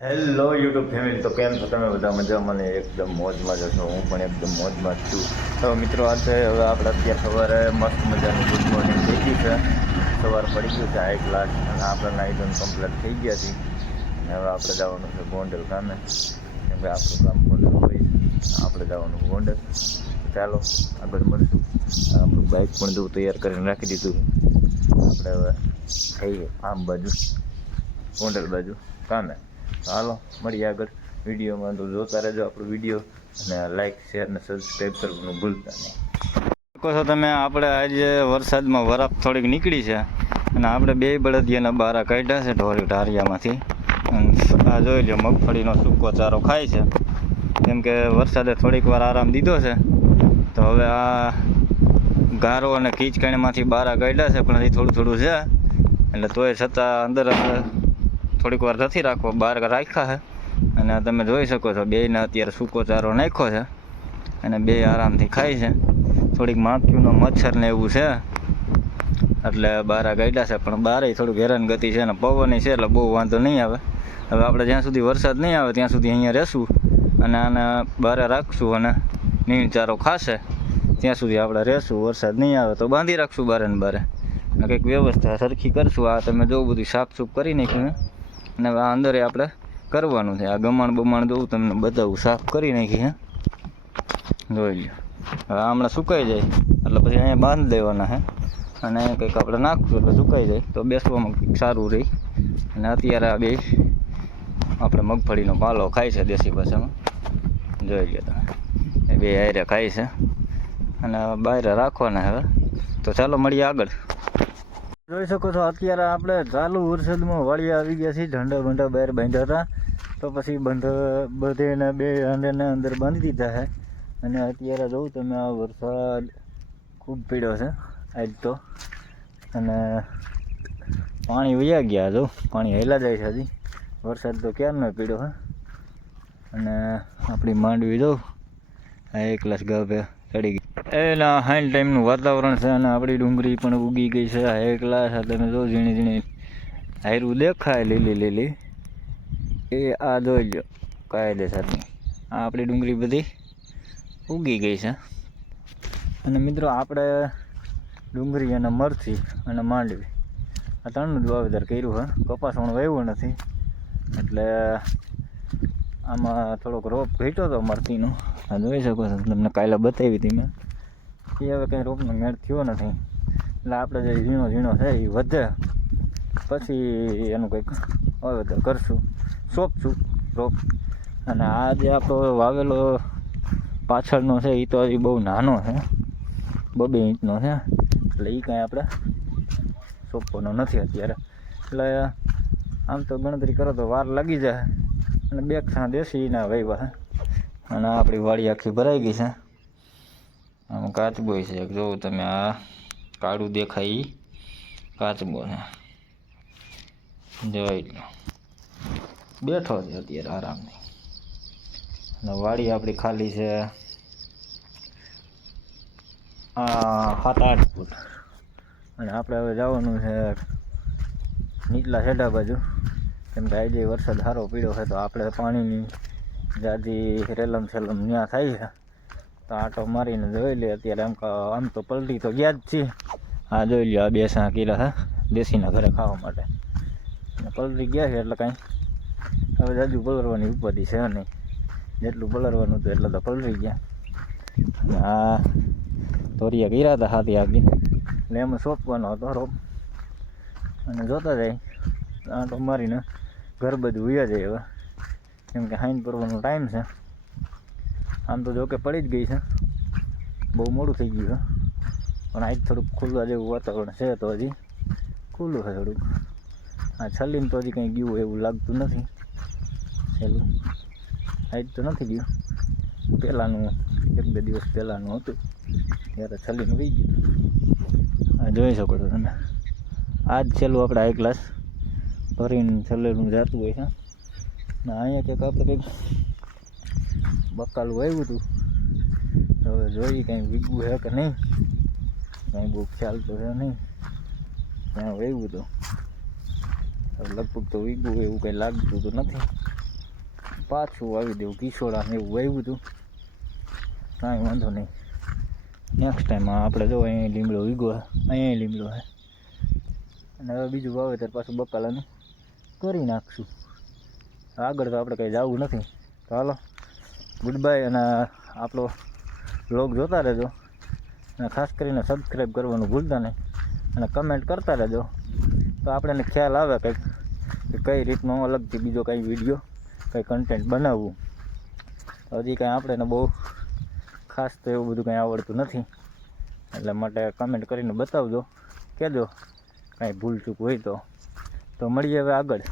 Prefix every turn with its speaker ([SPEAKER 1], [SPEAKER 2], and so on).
[SPEAKER 1] Hello YouTube family તો કેમ છો તમે બધા? મજામાં ને? એકદમ મોજમાં જશો હું પણ એકદમ મોજમાં જ છું. તો મિત્રો આજે હવે આપણે અત્યારે સવારે મસ્ત મજાનું ગુડ મોર્નિંગ થઈ ગયું છે. સવાર પડી ગયું છે એક લાખ. અને આપણે ધોઈને કમ્પ્લીટ થઈ ગયા અને હવે આપણે જવાનું છે ગોંડલ કામે કેમ કે આપણું કામ ગોંડલ હોય. આપણે જવાનું ગોંડલ. ચાલો, આગળ મળશું. આપણું બાઇક પણ જો તૈયાર કરીને રાખી દીધું. આપણે હવે જઈએ આમ બાજુ, ગોંડલ બાજુ કામે હાલો, મળીએ આગળ વિડીયોમાં. તો જોતા રહેજો આપણો વીડિયો અને લાઇક શેર અને સબસ્ક્રાઈબ કરવાનું ભૂલતા નહીં. શકો છો તમે, આપણે આજે વરસાદમાં વરાપ થોડીક નીકળી છે અને આપણે બે બળદિયાના બારા કાઢ્યા છે ઢોરી ઢારિયામાંથી. આ જોઈ લો મગફળીનો સૂકો ચારો ખાય છે. કેમ કે વરસાદે થોડીક વાર આરામ દીધો છે. તો હવે આ ગારો અને કીચકણીમાંથી બારા કાઢ્યા છે, પણ હજી થોડું થોડું છે. એટલે તોય છતાં અંદર થોડીક વાર નથી રાખવો બહાર રાખ્યા છે. અને તમે જોઈ શકો છો, બેયને અત્યારે સૂકો ચારો નાખ્યો છે. અને બે આરામથી ખાય છે. થોડીક માખીઓનો મચ્છર ને એવું છે. એટલે બારા ગાડ્યા છે, પણ બારે થોડુંક હેરાન ગતિ છે અને પવન છે, એટલે બહુ વાંધો નહીં આવે. હવે આપણે જ્યાં સુધી વરસાદ નહીં આવે, ત્યાં સુધી અહીંયા રહેશું. અને આને બારે રાખશું અને નીણ ચારો ખાશે. ત્યાં સુધી આપણે રહેશું, વરસાદ નહીં આવે તો બાંધી રાખશું બારે ને બારે. કંઈક વ્યવસ્થા સરખી કરશું. આ તમે જો બધું સાફ સૂફ કરી નાખ્યું અને આ અંદરે આપણે કરવાનું છે. આ ગમાણ બમાણ જોઉં તમને બતાવું, સાફ કરી નાખી, હે. જોઈ લો હવે હમણાં સુકાઈ જાય. એટલે પછી અહીંયા બાંધી દેવાના, હે. અને કંઈક આપણે નાખશું એટલે સુકાઈ જાય. તો બેસવામાં કંઈક સારું રહી. અને અત્યારે આ બે આપણે મગફળીનો પાલો ખાય છે દેશી ભાષામાં. જોઈ લો તમે. એ બે હારે ખાય છે. અને બહાર રાખવાના, હવે. તો ચાલો મળીએ આગળ. જોઈ શકો છો, અત્યારે આપણે ચાલુ વરસાદમાં વાળી આવી ગયા છીએ ઝંડા બંડા બહાર બાંધ્યા હતા. તો પછી બંધ, બધેને બે હાંડેને અંદર બાંધી દીધા છે. અને અત્યારે જોઉં તમે, આ વરસાદ ખૂબ પીડ્યો છે, આજ તો. અને પાણી વયા ગયા, જો. પાણી હેલા જાય છે હજી. વરસાદ તો ક્યારનો પીડ્યો છે. અને આપણી માંડવી જોઉં આ એક ગ્લાસ ગાભે ચડી ગઈ. એના હાઈન ટાઈમનું વાતાવરણ છે અને આપણી ડુંગળી પણ ઉગી ગઈ છે. આ એક ગ્લાસ તમે જો ઝીણી ઝીણી હાયરું દેખાય લીલી લીલી. એ આ જોઈજો કાયદેસરની. આ આપણી ડુંગળી બધી ઉગી ગઈ છે. અને મિત્રો, આપણે ડુંગળી અને મરચી અને માંડવી. આ ત્રણનું જ વાવેતર કર્યું છે કપાસણ વાવ્યું નથી. એટલે આમાં થોડોક રોપ ઘટ્યો હતો મરચીનો. આ જોઈ શકો છો, તમને કાયલા બતાવી હતી મેં. એ હવે કંઈ રોપનો મેળ થયો નથી. એટલે આપણે જે ઝીણો ઝીણો છે એ વધે. પછી એનું કંઈક વાવેતર કરશું. સોંપશું રોપ. અને આ જે આપણો વાવેલો પાછળનો છે એ તો હજી બહુ નાનો છે. બબે ઇંચનો છે. એટલે એ કાંઈ આપણે સોંપવાનો નથી અત્યારે. એટલે આમ તો ગણતરી કરો તો વાર લાગી જાય. અને બે ક્ષણ દેશીના છે. અને આપણી વાડી આખી ભરાઈ ગઈ છે. આમાં કાચબો છે જો તમે આ કાળું દેખાય કાચબો છે. જોઈ બેઠો છે અત્યારે આરામથી. અને વાડી આપણી ખાલી છે આ સાત આઠ ફૂટ. અને આપણે હવે જવાનું છે નીચલા છેડા બાજુ. કેમ કે આજે વરસાદ સારો પીડ્યો છે, તો આપણે પાણીની જાજી રેલમ સેલમ ત્યાં થાય છે. તો આટો મારીને જોઈ લે, અત્યારે આમ આમ તો પલટી તો ગયા જ છીએ. આ જોઈ લ્યો, આ બે સાં કીરા છે દેશીના ઘરે ખાવા માટે. પલટી ગયા છે એટલે કાંઈ. હવે જાજુ પલરવાની ઉપાધિ છે નહીં. જેટલું પલરવાનું હતું એટલે તો પલરી ગયા. આ તોરિયા કર્યા હતા હાથી આગી. એટલે એમાં સોંપવાનો હતો રોપ અને જોતા જાય, આંટો મારીને ઘર બધું ઉયા જાય હવે. કેમ કે હાઈન પડવાનો ટાઈમ છે. આમ તો જોકે પડી જ ગઈ છે. બહુ મોડું થઈ ગયું છે. પણ આજ થોડુંક ખુલ્લા જેવું વાતાવરણ છે તો હજી ખુલ્લું છે થોડુંક. આ છલીમ તો હજી કંઈ ગયું એવું લાગતું નથી. છેલ્લું. આજ તો નથી ગયું. પહેલાંનું એક બે દિવસ પહેલાંનું હતું. ત્યારે છલીમ વહી ગયું. આ જોઈ શકો છો તમે. આ જ છેલ્લું આપણે હાઈ ક્લાસ ભરીને છેલ્લેનું જતું હોય છે. ને, અહીંયા કંઈક આપણે કંઈક બકાલું આવ્યું હતું. હવે જોઈએ કંઈ વીગવું છે કે નહીં. કંઈ બહુ ખ્યાલ તો છે નહીં. ત્યાં આવ્યું તો. લગભગ તો વીગવું એવું કંઈ લાગતું તો નથી.
[SPEAKER 2] પાછું વાવી દેવું કિશોડા ને એવું વાવ્યું હતું. કાંઈ વાંધો નહીં. નેક્સ્ટ ટાઈમ આપણે જો અહીંયા લીમડો વીગો અહીંયા લીમડો છે અને હવે બીજું વાવેતર પાછું બકાલાનું કરી નાખશું. આગળ તો આપણે કંઈ જવું નથી. તો હાલો ગુડ બાય અને આપણો બ્લોગ જોતા રહેજો. અને ખાસ કરીને સબસ્ક્રાઈબ કરવાનું ભૂલતા નહીં. અને કમેન્ટ કરતા રહેજો. તો આપણને ખ્યાલ આવે કંઈક કે કઈ રીતનો અલગથી બીજો કંઈ વીડિયો કંઈ કન્ટેન્ટ બનાવવું. હજી કાંઈ આપણે બહુ ખાસ તો એવું બધું કંઈ આવડતું નથી. એટલે માટે કમેન્ટ કરીને બતાવજો. કહેજો, કાંઈ ભૂલ ચૂક હોય તો. તો મળીએ હવે આગળ.